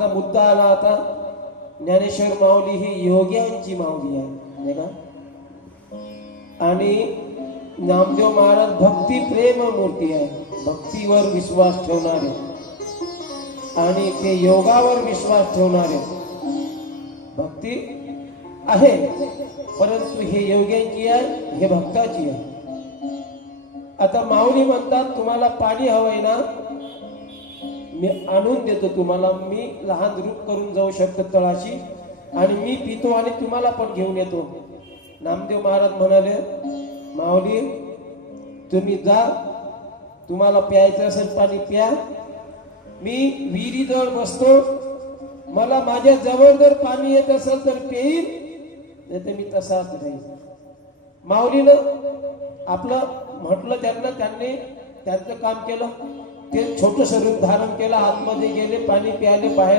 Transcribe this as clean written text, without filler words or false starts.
आता मुद्दा आला आता ज्ञानेश्वर माऊली ही योग्यांची माऊली आहे नाही का? आणि नामदेव महाराज भक्ती प्रेम मूर्ती आहे, भक्तीवर विश्वास ठेवणारे आणि ते योगावर विश्वास ठेवणारे. भक्ती आहे परंतु हे योग्यांची आहे, हे भक्ताची आहे. आता माऊली म्हणतात तुम्हाला पाणी हवंय ना, मी आणून देतो तुम्हाला. मी लहान रूप करून जाऊ शकतो तळाशी आणि मी पितो आणि तुम्हाला पण घेऊन येतो. नामदेव महाराज म्हणाले माऊली तुम्ही जा, तुम्हाला प्यायचं असेल पाणी प्या. मी विहिरीजवळ बसतो, मला माझ्या जवळ जर पाणी येत असेल तर पेईल, नाही तर मी तसाच राहील. माऊलीनं आपलं म्हटलं त्यांना, त्यांनी त्यांचं काम केलं. ते छोटंसं रूप धारण केलं, आतमध्ये गेले, पाणी प्यायले, बाहेर